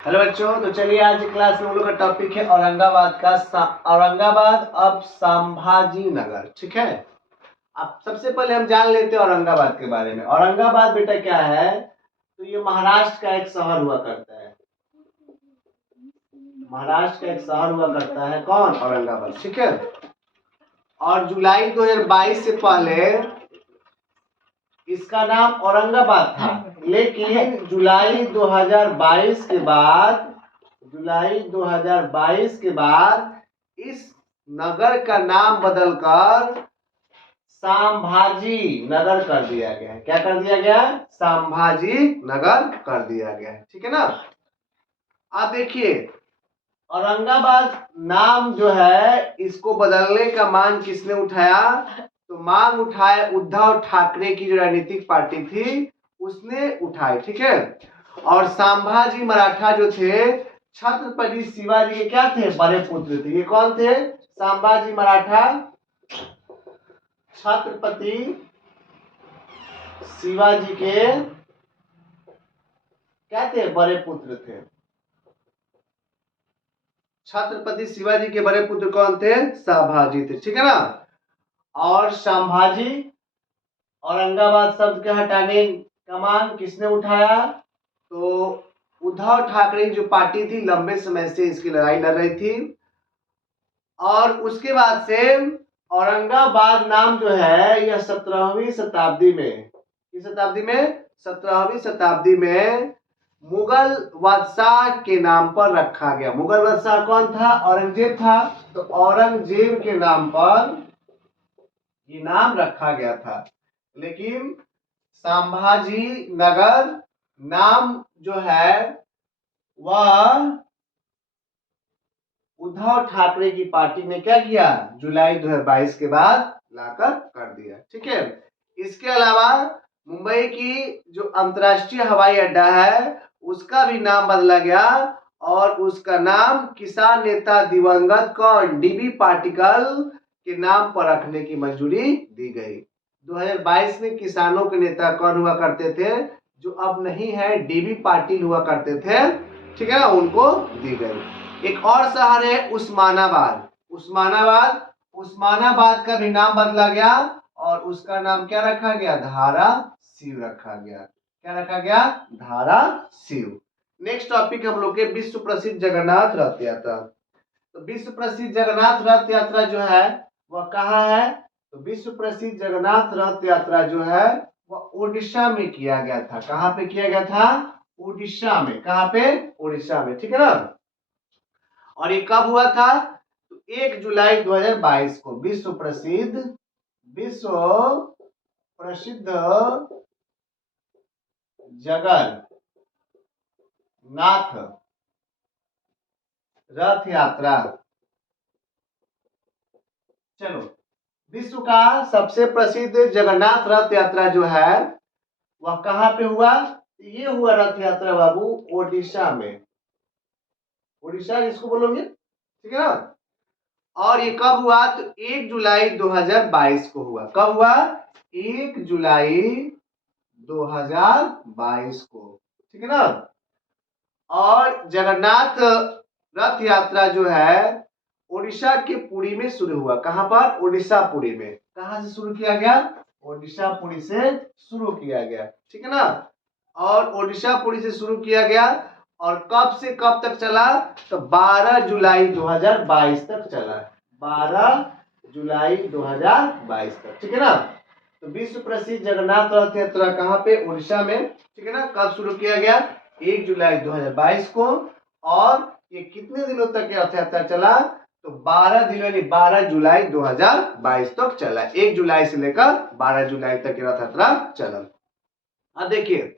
Hello बच्चों, तो चलिए आज की क्लास में हम लोग का टॉपिक है औरंगाबाद का औरंगाबाद अब संभाजी नगर। ठीक है। अब सबसे पहले हम जान लेते हैं औरंगाबाद के बारे में। औरंगाबाद बेटा क्या है, तो ये महाराष्ट्र का एक शहर हुआ करता है। महाराष्ट्र का एक शहर हुआ करता है कौन? औरंगाबाद। ठीक है। और जुलाई 2022 से पहले इसका नाम औरंगाबाद था, लेकिन जुलाई 2022 के बाद इस नगर का नाम बदलकर संभाजी नगर कर दिया गया है। क्या कर दिया गया? संभाजी नगर कर दिया गया है। ठीक है ना। अब देखिए, औरंगाबाद नाम जो है इसको बदलने का मांग किसने उठाया? तो मांग उठाए उद्धव ठाकरे की जो राजनीतिक पार्टी थी उसने उठाई। ठीक है। और संभाजी मराठा जो थे छत्रपति शिवाजी के क्या थे? बड़े पुत्र थे। ये कौन थे? संभाजी मराठा छत्रपति शिवाजी के क्या थे? बड़े पुत्र थे। छत्रपति शिवाजी के बड़े पुत्र कौन थे? संभाजी थे। ठीक है ना। और संभाजी औरंगाबाद शब्द के हटाने का मांग किसने उठाया? तो उद्धव ठाकरे की जो पार्टी थी लंबे समय से इसकी लड़ाई लड़ रही थी। और उसके बाद से औरंगाबाद नाम जो है यह 17वीं शताब्दी में, किस शताब्दी में? 17वीं शताब्दी में मुगल बादशाह के नाम पर रखा गया। मुगल बादशाह कौन था? औरंगजेब था। तो औरंगजेब के नाम पर ये नाम रखा गया था। लेकिन संभाजी नगर नाम जो है वह उद्धव ठाकरे की पार्टी ने क्या किया? जुलाई 2022 के बाद लाकर कर दिया। ठीक है। इसके अलावा मुंबई की जो अंतर्राष्ट्रीय हवाई अड्डा है उसका भी नाम बदला गया और उसका नाम किसान नेता दिवंगत कौन? डीबी पाटिल के नाम पर रखने की मंजूरी दी गई। 2022 में किसानों के नेता कौन हुआ करते थे? जो अब नहीं है, डीबी पाटिल हुआ करते थे। ठीक है ना, उनको दी गई। एक और शहर है उस्मानाबाद। उस्मानाबाद का भी नाम बदला गया और उसका नाम क्या रखा गया? धारा शिव रखा गया। क्या रखा गया? धारा शिव। नेक्स्ट टॉपिक हम लोग के विश्व प्रसिद्ध जगन्नाथ रथ यात्रा। तो विश्व प्रसिद्ध जगन्नाथ रथ यात्रा जो है वह कहाँ है? तो विश्व प्रसिद्ध जगन्नाथ रथ यात्रा जो है वह उड़ीसा में किया गया था। कहाँ पे किया गया था? उड़ीसा में। कहाँ पे? उड़ीसा में। ठीक है ना। और ये कब हुआ था? तो 1 जुलाई 2022 को विश्व प्रसिद्ध जगन्नाथ रथ यात्रा। चलो, विश्व का सबसे प्रसिद्ध जगन्नाथ रथ यात्रा जो है वह कहाँ पे हुआ? ये हुआ रथ यात्रा बाबू ओडिशा में। उड़ीसा जिसको बोलोगे। ठीक है ना। और ये कब हुआ? तो 1 जुलाई 2022 को हुआ। कब हुआ? 1 जुलाई 2022 को। ठीक है ना। और जगन्नाथ रथ यात्रा जो है उड़ीसा के पुरी में शुरू हुआ। कहां पर? उड़ीसा पुरी में। कहां से शुरू किया गया? उड़ीसा पुरी से शुरू किया गया। ठीक है ना। और उड़ीसा पुरी से शुरू किया गया और कब से कब तक चला? तो 12 जुलाई 2022 तक चला। 12 जुलाई 2022 तक। ठीक है ना। तो विश्व प्रसिद्ध जगन्नाथ रथ यात्रा कहाँ पे? उड़ीसा में। ठीक है ना। कब शुरू किया गया? 1 जुलाई 2022 को। और ये कितने दिनों तक रथ यात्रा चला? तो 12 दिन यानी 12 जुलाई 2022 तक चला। 1 जुलाई से लेकर 12 जुलाई तक रथ यात्रा चला। अब देखिए,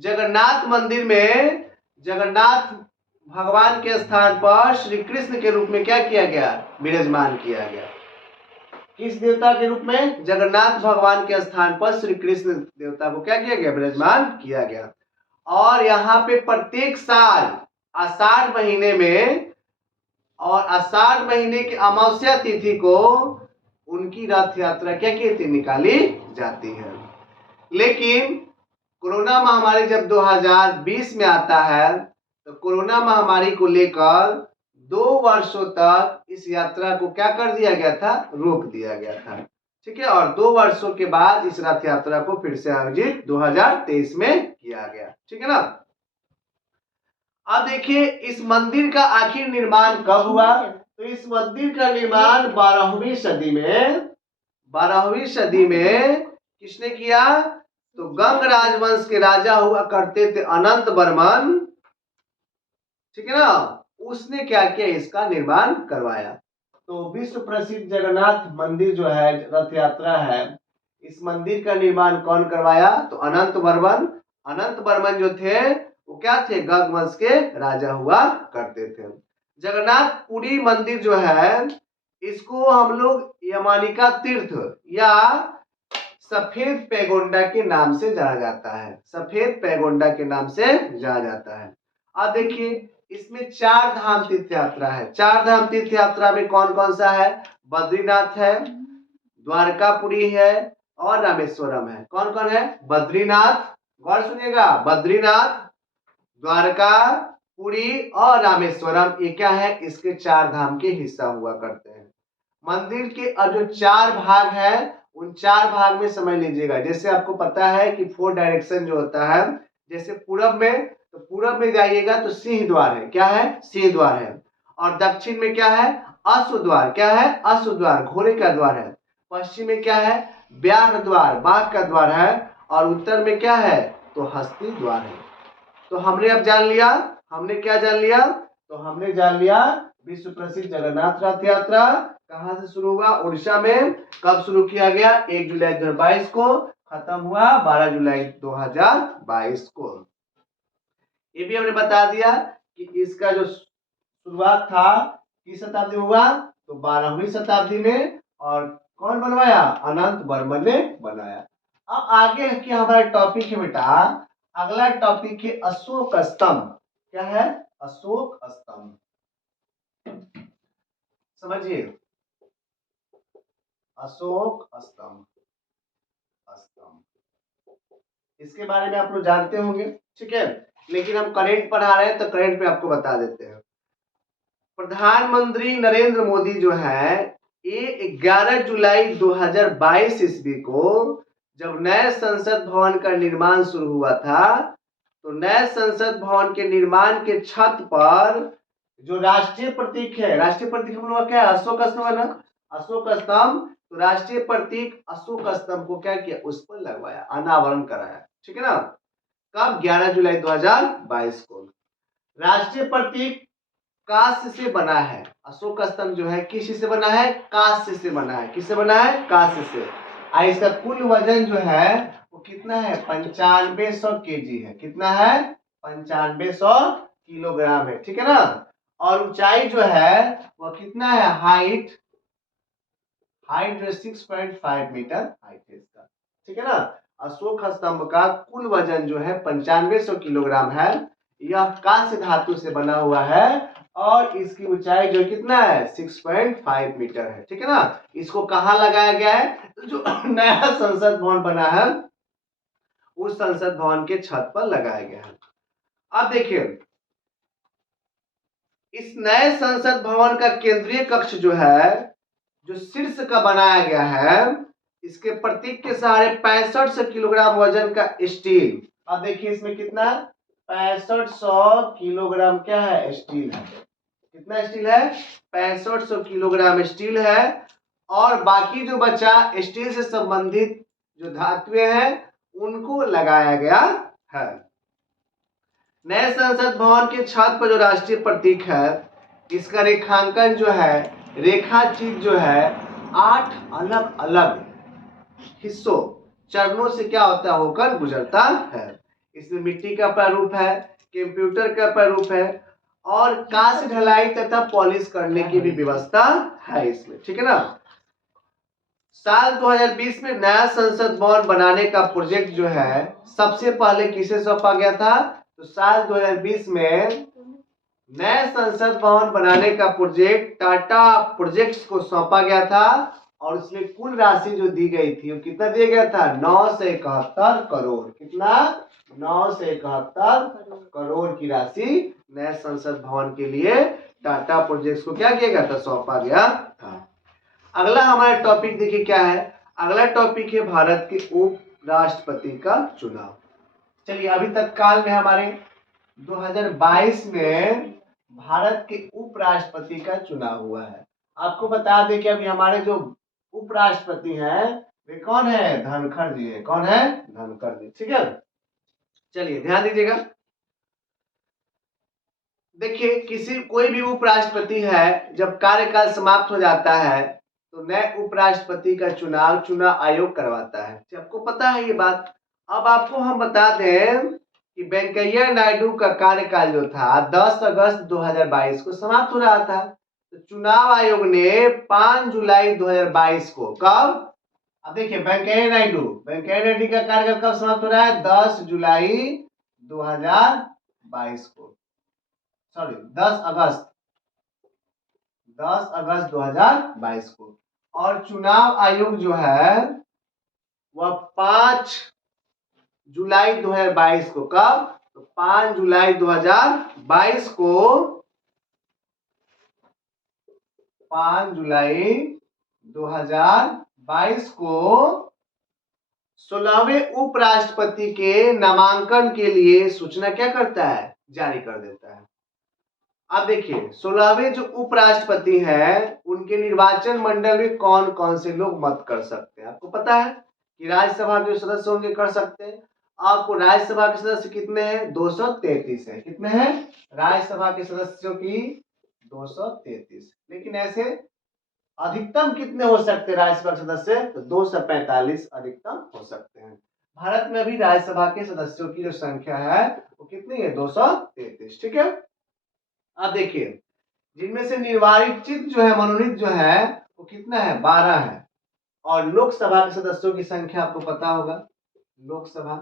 जगन्नाथ मंदिर में जगन्नाथ भगवान के स्थान पर श्री कृष्ण के रूप में क्या किया गया? विराजमान किया गया। किस देवता के रूप में? जगन्नाथ भगवान के स्थान पर श्री कृष्ण देवता को क्या किया गया? विराजमान किया गया। और यहाँ पे प्रत्येक साल आषाढ़ महीने में और आषाढ़ महीने की अमावस्या तिथि को उनकी रथ यात्रा क्या की थी? निकाली जाती है। लेकिन कोरोना महामारी जब 2020 में आता है तो कोरोना महामारी को लेकर 2 वर्षों तक इस यात्रा को क्या कर दिया गया था, रोक दिया गया था। ठीक है, और 2 वर्षों के बाद इस रथ यात्रा को फिर से आयोजित 2023 में किया गया। ठीक है ना। अब देखिए इस मंदिर का आखिर निर्माण कब हुआ, तो इस मंदिर का निर्माण 12वीं सदी में किसने किया, तो गंग राजवंश के राजा हुआ करते थे अनंत वर्मन। ठीक है ना, उसने क्या किया, इसका निर्माण करवाया। तो विश्व प्रसिद्ध जगन्नाथ मंदिर जो है, रथ यात्रा है, इस मंदिर का निर्माण कौन करवाया, तो अनंत वर्मन। अनंत वर्मन जो थे वो क्या थे, गंग वंश के राजा हुआ करते थे। जगन्नाथपुरी मंदिर जो है, इसको हम लोग यमानिका तीर्थ या सफेद पैगोंडा के नाम से जाना जाता है, सफेद पैगोंडा के नाम से जाना जाता है। अब देखिए इसमें 4 धाम तीर्थ यात्रा है। 4 धाम तीर्थ यात्रा में कौन कौन सा है, बद्रीनाथ है, द्वारकापुरी है और रामेश्वरम है। कौन कौन है, बद्रीनाथ, गौर सुनिएगा, बद्रीनाथ, द्वारका, पुरी और रामेश्वरम, ये क्या है, इसके 4 धाम के हिस्सा हुआ करते हैं। मंदिर के जो 4 भाग है, उन 4 भाग में समझ लीजिएगा। जैसे आपको पता है कि 4 डायरेक्शन जो होता है, जैसे पूरब में, तो पूरब में जाइएगा तो सिंह द्वार है, क्या है, सिंह द्वार है। और दक्षिण में क्या है, अश्व द्वार, क्या है, अश्व द्वार, घोड़े का द्वार है। पश्चिम में क्या है, व्याघ्र द्वार, बाघ का द्वार है। और उत्तर में क्या है, तो हस्ती द्वार है। तो हमने अब जान लिया, हमने क्या जान लिया, तो हमने जान लिया विश्व प्रसिद्ध जगन्नाथ रथ यात्रा कहां से शुरू हुआ, उड़ीसा में। कब शुरू किया गया, 1 जुलाई 2022 को, खत्म हुआ 12 जुलाई 2022 को। ये भी हमने बता दिया कि इसका जो शुरुआत था किस शताब्दी में हुआ, तो 12वीं शताब्दी में। और कौन बनवाया, अनंत वर्मन ने बनाया। अब आगे की हमारा टॉपिक है बेटा, अगला टॉपिक है अशोक स्तंभ। क्या है, अशोक स्तंभ, समझिए, अशोक स्तंभ, स्तंभ इसके बारे में आप लोग जानते होंगे। ठीक है, लेकिन हम करंट पढ़ा रहे हैं तो करंट पे आपको बता देते हैं। प्रधानमंत्री नरेंद्र मोदी जो है, ये 11 जुलाई 2022 ईस्वी को जब नए संसद भवन का निर्माण शुरू हुआ था, तो नए संसद भवन के निर्माण के छत पर जो राष्ट्रीय प्रतीक है, राष्ट्रीय प्रतीक हम लोग क्या है, अशोक स्तंभ है ना, अशोक स्तंभ। तो राष्ट्रीय प्रतीक अशोक स्तंभ को क्या किया, उस पर लगवाया, अनावरण कराया। ठीक है ना, कब, 11 जुलाई 2022 को। राष्ट्रीय प्रतीक कांस्य से बना है, अशोक स्तंभ जो है किस से बना है, कांस्य से बना है। किससे बना है, कांस्य से। इसका कुल वजन जो है वो कितना है, 9500 केजी है। कितना है, 9500 किलोग्राम है। ठीक है ना। और ऊंचाई जो है वो कितना है, हाइट जो 6.5 मीटर हाइट है इसका। ठीक है ना। अशोक स्तंभ का कुल वजन जो है 9500 किलोग्राम है। यह कांस्य धातु से बना हुआ है और इसकी ऊंचाई जो कितना है, 6.5 मीटर है। ठीक है ना। इसको कहाँ लगाया गया है, जो नया संसद भवन बना है उस संसद भवन के छत पर लगाया गया है। अब देखिए इस नए संसद भवन का केंद्रीय कक्ष जो है, जो शीर्ष का बनाया गया है, इसके प्रतीक के सहारे 6500 किलोग्राम वजन का स्टील। अब देखिए इसमें कितना, 6500 किलोग्राम क्या है, स्टील है। कितना स्टील है, 6500 किलोग्राम स्टील है। और बाकी जो बचा स्टील से संबंधित जो धातुएं हैं उनको लगाया गया है। नए संसद भवन के छत पर जो राष्ट्रीय प्रतीक है, इसका रेखांकन जो है, रेखा चित्र जो है 8 अलग अलग हिस्सों, चरणों से क्या होता है, होकर गुजरता है। इसमें मिट्टी का प्रारूप है, कंप्यूटर का प्रारूप है और कांस्य ढलाई तथा पॉलिश करने की भी व्यवस्था है इसमें। ठीक है ना। साल 2020 में नया संसद भवन बनाने का प्रोजेक्ट जो है सबसे पहले किसे सौंपा गया था, तो साल 2020 में नए संसद भवन बनाने का प्रोजेक्ट टाटा प्रोजेक्ट्स को सौंपा गया था और उसमें कुल राशि जो दी गई थी वो कितना दिया गया था, 971 करोड़। कितना, 971 करोड़ की राशि नए संसद भवन के लिए टाटा प्रोजेक्ट्स को क्या किया गया था, सौंपा गया था। अगला हमारा टॉपिक देखिए क्या है, अगला टॉपिक है भारत के उपराष्ट्रपति का चुनाव। चलिए अभी तक काल में हमारे 2022 में भारत के उपराष्ट्रपति का चुनाव हुआ है। आपको बता दें कि अभी हमारे जो उपराष्ट्रपति हैं वे कौन है, धनखड़ जी है। कौन है, धनखड़ जी। ठीक है, चलिए ध्यान दीजिएगा। देखिए कोई भी उपराष्ट्रपति है, जब कार्यकाल समाप्त हो जाता है तो नए उपराष्ट्रपति का चुनाव आयोग करवाता है। आपको पता है ये बात। अब आपको हम बता दें कि वेंकैया नायडू का कार्यकाल जो था 10 अगस्त 2022 को समाप्त हो रहा था। तो चुनाव आयोग ने 5 जुलाई 2022 को, कब, अब देखिए वेंकैया नायडू का कार्यकाल कब समाप्त हो रहा है, 10 जुलाई 2022 को, सॉरी 10 अगस्त 2022 को। और चुनाव आयोग जो है वह 5 जुलाई 2022 को, कब, तो 5 जुलाई 2022 को, 5 जुलाई 2022 को 16वें उपराष्ट्रपति के नामांकन के लिए सूचना क्या करता है, जारी कर देता है। अब देखिए 16वें जो उपराष्ट्रपति हैं उनके निर्वाचन मंडल में कौन कौन से लोग मत कर सकते हैं। आपको पता है कि राज्यसभा के सदस्य होंगे, कर सकते हैं। आपको राज्यसभा के सदस्य कितने हैं, 233 है। कितने हैं, राज्यसभा के सदस्यों की 233। लेकिन ऐसे अधिकतम कितने हो सकते हैं राज्यसभा के सदस्य, तो 245 अधिकतम हो सकते हैं। भारत में अभी राज्यसभा के सदस्यों की जो संख्या है वो कितनी है, 233। ठीक है, अब देखिए जिनमें से निर्वाचित जो है, मनोनीत जो है वो कितना है, 12 है। और लोकसभा के सदस्यों की संख्या आपको पता होगा, लोकसभा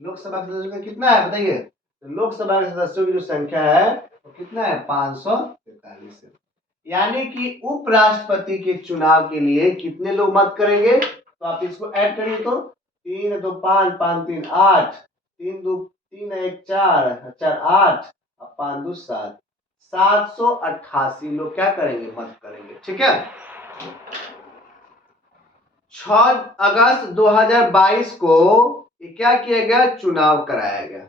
के सदस्यों का कितना है बताइए, तो लोकसभा के सदस्यों की जो संख्या है वो कितना है, 543 है। यानी कि उपराष्ट्रपति के चुनाव के लिए कितने लोग मत करेंगे, तो आप इसको ऐड करिए तो 3 2 5 5 3 8, 3 2 3 1 4 4 8 और 5 2 7, 788 लोग क्या करेंगे, मत करेंगे। ठीक है, 6 अगस्त 2022 को ये क्या किया गया, चुनाव कराया गया।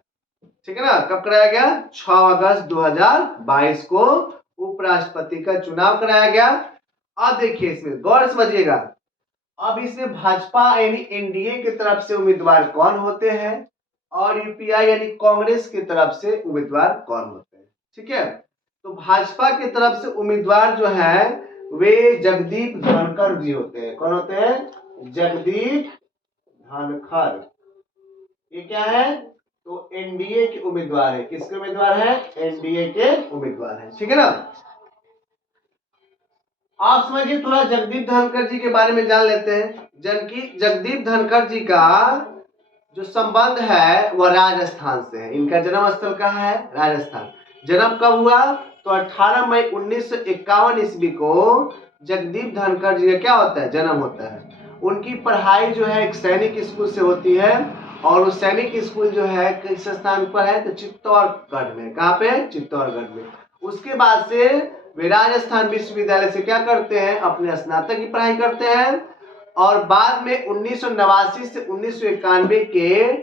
ठीक है ना, कब कराया गया, 6 अगस्त 2022 को उपराष्ट्रपति का चुनाव कराया गया। अब देखिए इसमें गौर समझिएगा, अब इसमें भाजपा यानी एनडीए की तरफ से उम्मीदवार कौन होते हैं और यूपीआई यानी कांग्रेस की तरफ से उम्मीदवार कौन होते हैं। ठीक है, तो भाजपा की तरफ से उम्मीदवार जो है वे जगदीप धनखड़ जी होते हैं। कौन होते हैं, जगदीप धनखड़। ये क्या है, तो एनडीए के उम्मीदवार है। किसके उम्मीदवार है, एनडीए के उम्मीदवार है। ठीक है ना, आप समझिए थोड़ा जगदीप धनखड़ जी के बारे में जान लेते हैं। जगदीप धनखड़ जी का जो संबंध है वह राजस्थान से है। इनका जन्म स्थल कहाँ है, राजस्थान। जन्म कब हुआ, तो 18 मई 1951 ईस्वी को जगदीप धनखड़ जी का क्या होता है, जन्म होता है। उनकी पढ़ाई जो है एक सैनिक स्कूल से होती है और वो सैनिक स्कूल जो है किस स्थान पर है, तो चित्तौड़गढ़ में। कहाँ पे, चित्तौड़गढ़ में। उसके बाद से वे राजस्थान विश्वविद्यालय से क्या करते हैं, अपने स्नातक की पढ़ाई करते हैं और बाद में 1989 से 1991 के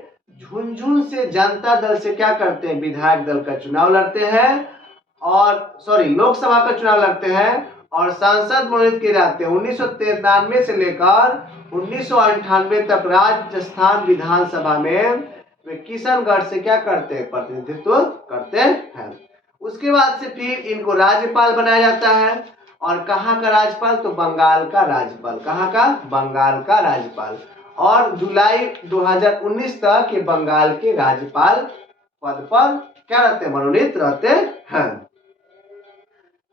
झुंझुनू से जनता दल से क्या करते हैं, विधायक दल का चुनाव लड़ते हैं और लोकसभा का चुनाव लड़ते हैं और सांसद मनोनीत किए जाते हैं। 1993 से लेकर 1998 तक राजस्थान विधानसभा में वे किशनगढ़ से क्या करते हैं, प्रतिनिधित्व करते हैं। उसके बाद से फिर इनको राज्यपाल बनाया जाता है और कहाँ का राज्यपाल, तो बंगाल का राज्यपाल। कहाँ का, बंगाल का राज्यपाल। और जुलाई 2019 तक ये बंगाल के राज्यपाल पद पर क्या रहते हैं, मनोनीत रहते हैं।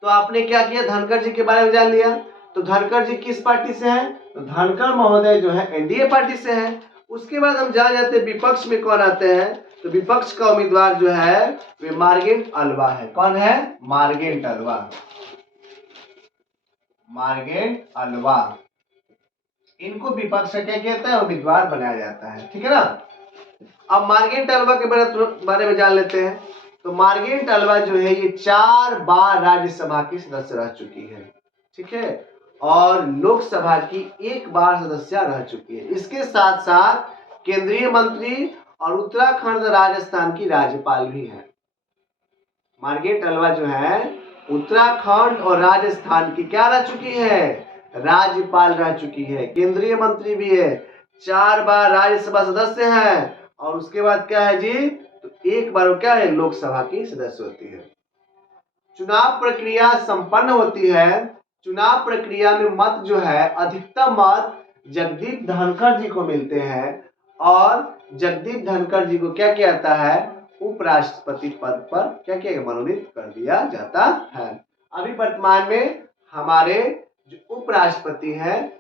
तो आपने क्या किया, धनखड़ जी के बारे में जान लिया। तो धनखड़ जी किस पार्टी से हैं, तो धनखड़ महोदय जो है एनडीए पार्टी से हैं। उसके बाद हम जान जाते हैं विपक्ष में कौन आते हैं, तो विपक्ष का उम्मीदवार जो है वे मार्गेंट अल्वा है। कौन है, मार्गेंट अल्वा। मार्गेंट अल्वा इनको विपक्ष का क्या कहता है, उम्मीदवार बनाया जाता है। ठीक है ना। अब मार्गेंटालवा के बारे में जान लेते हैं। तो मार्गेंटालवा जो है ये 4 बार राज्यसभा की सदस्य रह चुकी है। ठीक है। और लोकसभा की 1 बार सदस्य रह चुकी है। इसके साथ साथ केंद्रीय मंत्री और उत्तराखंड राजस्थान की राज्यपाल भी है। मार्गेंटालवा जो है उत्तराखंड और राजस्थान की क्या रह चुकी है, राज्यपाल रह चुकी है, केंद्रीय मंत्री भी है, 4 बार राज्यसभा सदस्य है, और उसके बाद क्या है जी, तो 1 बार क्या है, लोकसभा की सदस्य होती है। चुनाव प्रक्रिया संपन्न होती है। चुनाव प्रक्रिया में मत जो है, अधिकतम मत जगदीप धनखड़ जी को मिलते हैं, और जगदीप धनखड़ जी को क्या किया जाता है, उपराष्ट्रपति पद पर क्या किया, मनोनीत कर दिया जाता है। अभी वर्तमान में हमारे जो उपराष्ट्रपति हैं